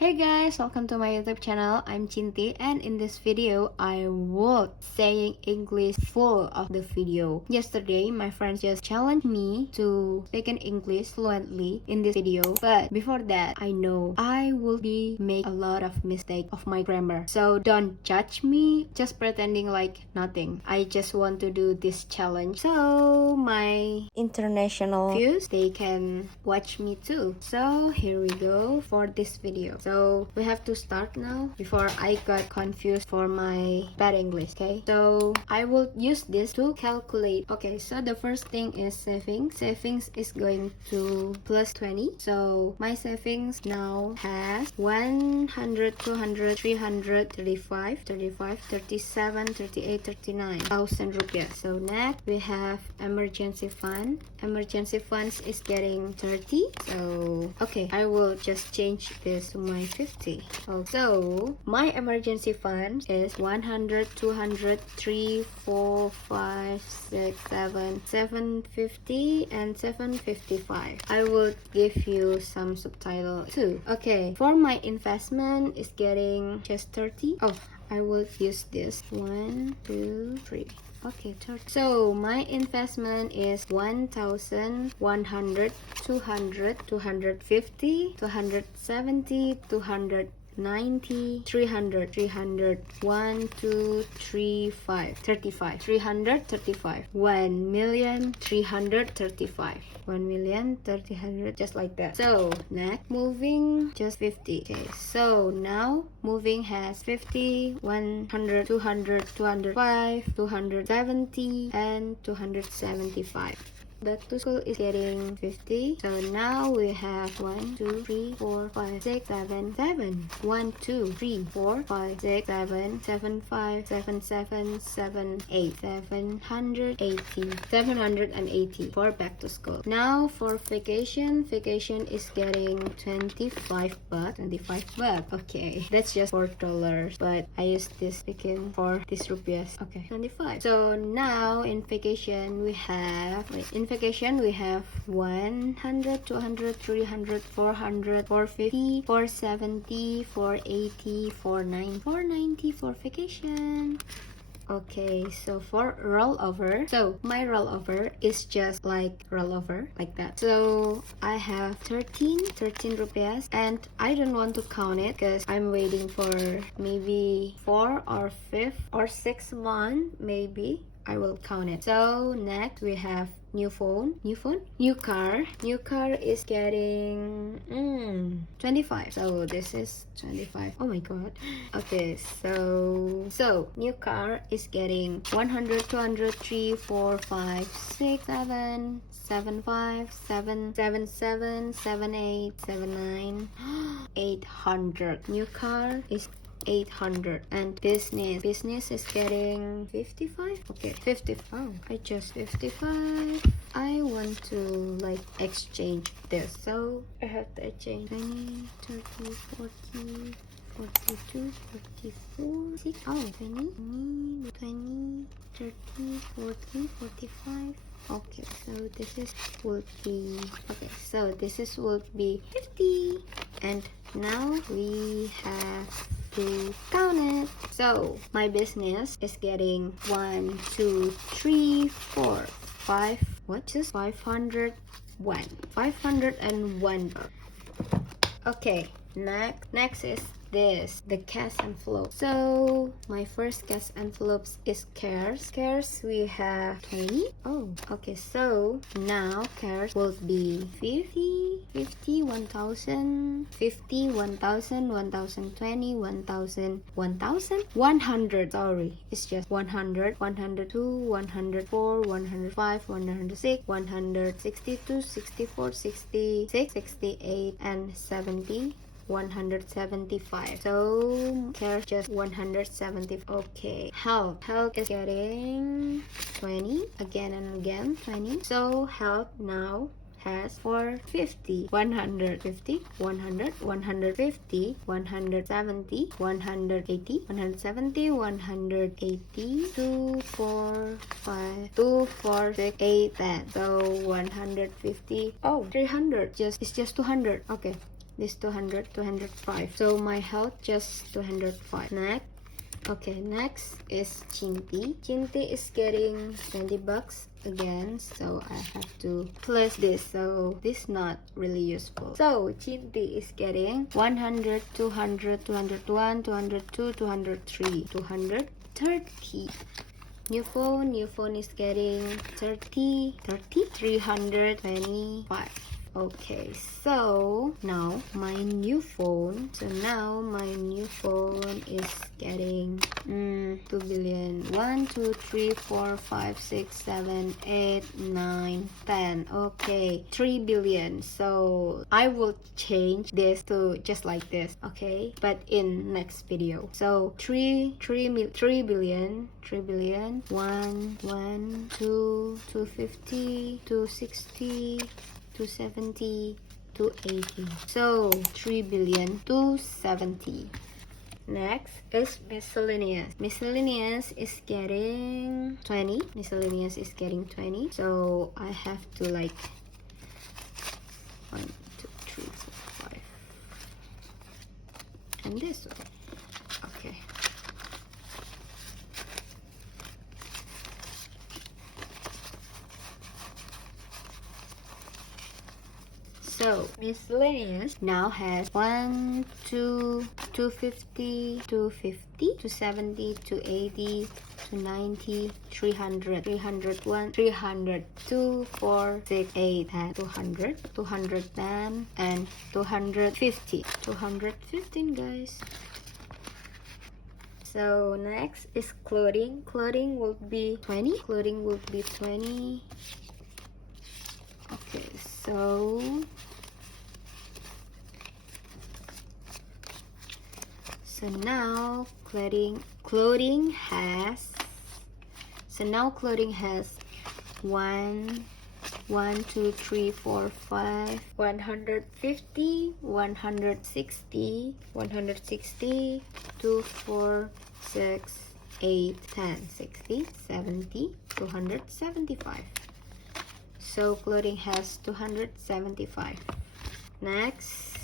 Hey guys, welcome to my YouTube channel. I'm Cinti, and in this video I was saying English full of the video. Yesterday my friends just challenged me to speak in English fluently in this video, but before that I know I will be make a lot of mistake of my grammar. So don't judge me, just pretending like nothing. I just want to do this challenge so my international views they can watch me too. So here we go for this video. So we have to start now before I got confused for my bad English. Okay, so I will use this to calculate. Okay, so the first thing is savings. Savings is going to plus 20. So my savings now has 100, 200, 300, 35, 37, 38, 39,000 rupiah. So next we have emergency fund. Emergency funds is getting 30. So okay, I will just change this to my 50. So my emergency fund is 100, 200, 3, 4, 5, 6, 7, 750 and 755. I will give you some subtitle too. Okay, for my investment is getting just 30. I will use this 1, 2, 3. Okay, 30. So my investment is 1,100, 200, 250, 270, 290, 300, 1, 2, 3, 5, 35, 335, 1,335, 1,300, just like that. So next, moving just 50. Okay, so now moving has 50, 100, 200, 205, 270 and 275. Back to school is getting 50. So now we have 1, 2, 3, 4, 5, 6, 7, 7. 1, 2, 3, 4, 5, 6, 7, 7, 5, 7, 7, 7, 8. 780. 780 for back to school. Now for vacation. Vacation is getting 25 baht. 25 baht. Okay, that's just $4. But I use this again for this rupiah. Okay, 25. So now in vacation we have vacation we have 100, 200, 300, 400, 450, 470, 480, 490 for vacation. Okay, so for rollover, so my rollover is just like rollover like that. So I have 13 rupiahs, and I don't want to count it because I'm waiting for maybe 4 or 5 or 6 months. Maybe I will count it. So next we have new car is getting 25. So this is 25. Oh my god. Okay, so new car is getting 100, 200, 3, 4, 5, 6, 7, 7, 5, 7, 7, 7, 7, 8, 7, 9, 800. New car is 800. And business is getting 55. Okay, 55. I just 55. I want to like exchange this, so I have to exchange 20, 30, 40, 42, 44, 6. Oh, 20, 20, 30, 40, 45. Okay, so this is will be will be 50. And now we have to count it. So my business is getting 1, 2, 3, 4, 5. What? Just 501. 501. Okay. Next is this, the cash envelope. So my first cash envelopes is cares. Cares we have 20. Oh, okay. So now cares will be 50, 1000, 50, 1000, 1020, 1000, 1000, 100. Sorry, it's just 100, 102, 104, 105, 106, 162, 64, 66, 68, and 70. 175. So cash just 170. Okay, health is getting 20 again and again, 20. So health now has 450, 150, 100, 150, 170, 180, 170, 180, 2, 4, 5, 2, 4, 6, 8, 10. So 150. Oh, 300. It's just 200. Okay. this 200, 205. So my health just 205. Next. Okay, next is Cinti. Cinti is getting 20 bucks again, so I have to place this, so this not really useful. So Cinti is getting 100, 200, 201, 202, 203, 230. New phone is getting 325. Okay, so now my new phone is getting 2 billion. 1 2 3 4 5 6 7 8 9 10. Okay, 3 billion. So I will change this to just like this, okay, but in next video. So 3 billion 1 2 250 260 270 280. So 3 billion 270. Next is miscellaneous. Miscellaneous is getting 20. Miscellaneous is getting 20. So I have to like 1 2 3 4 5 and this way. Okay. So miscellaneous now has 1 2 250 250 270 280 290 300 301 300 2 4 6 8 10 200 210 and 250 215 guys. So next is clothing. Clothing will be 20. Clothing will be 20. Okay, so now clothing has 1 2 3 4 5 150 160 2 4 6 8 10 60 70 275. So clothing has 275. Next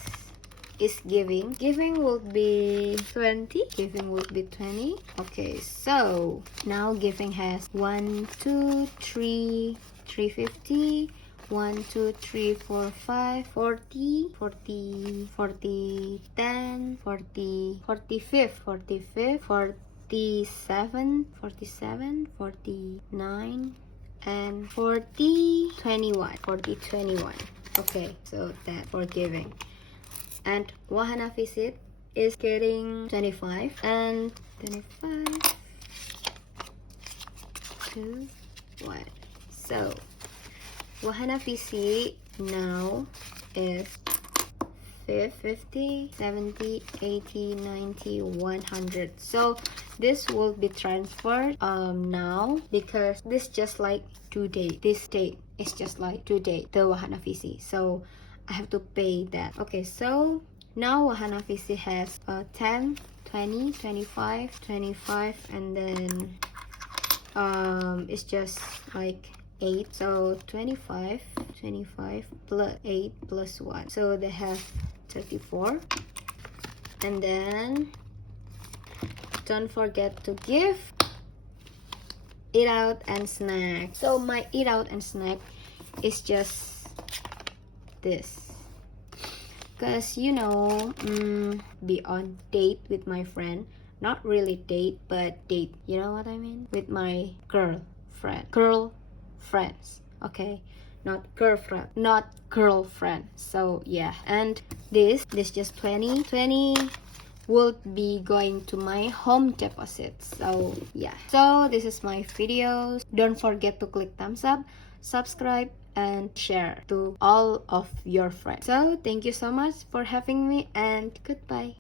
is giving. Giving will be 20. Giving will be 20. Okay, so now giving has 1 2 3 350 1 2 3 4 5 40 40 40 10 40 45 45 47 47 49 and 40 21. Okay, so that for giving. And wahana visit is getting 25 and 25 2 1. So wahana visit now is 50 70 80 90 100. So this will be transferred now, because this just like today. This date is just like today, the wahana visi. So I have to pay that. Okay, so now wahana visi has 10 20 25 25 and then it's just like 8. So 25 plus 8 plus 1, so they have 34. And then don't forget to give eat out and snack. So my eat out and snack is just this, because you know, be on date with my friend. Not really date, but date, you know what I mean, with my girlfriends. Okay, not girlfriend. So yeah, and this just 20 will be going to my home deposit. So yeah, so this is my videos. Don't forget to click thumbs up, subscribe and share to all of your friends. So thank you so much for having me and goodbye.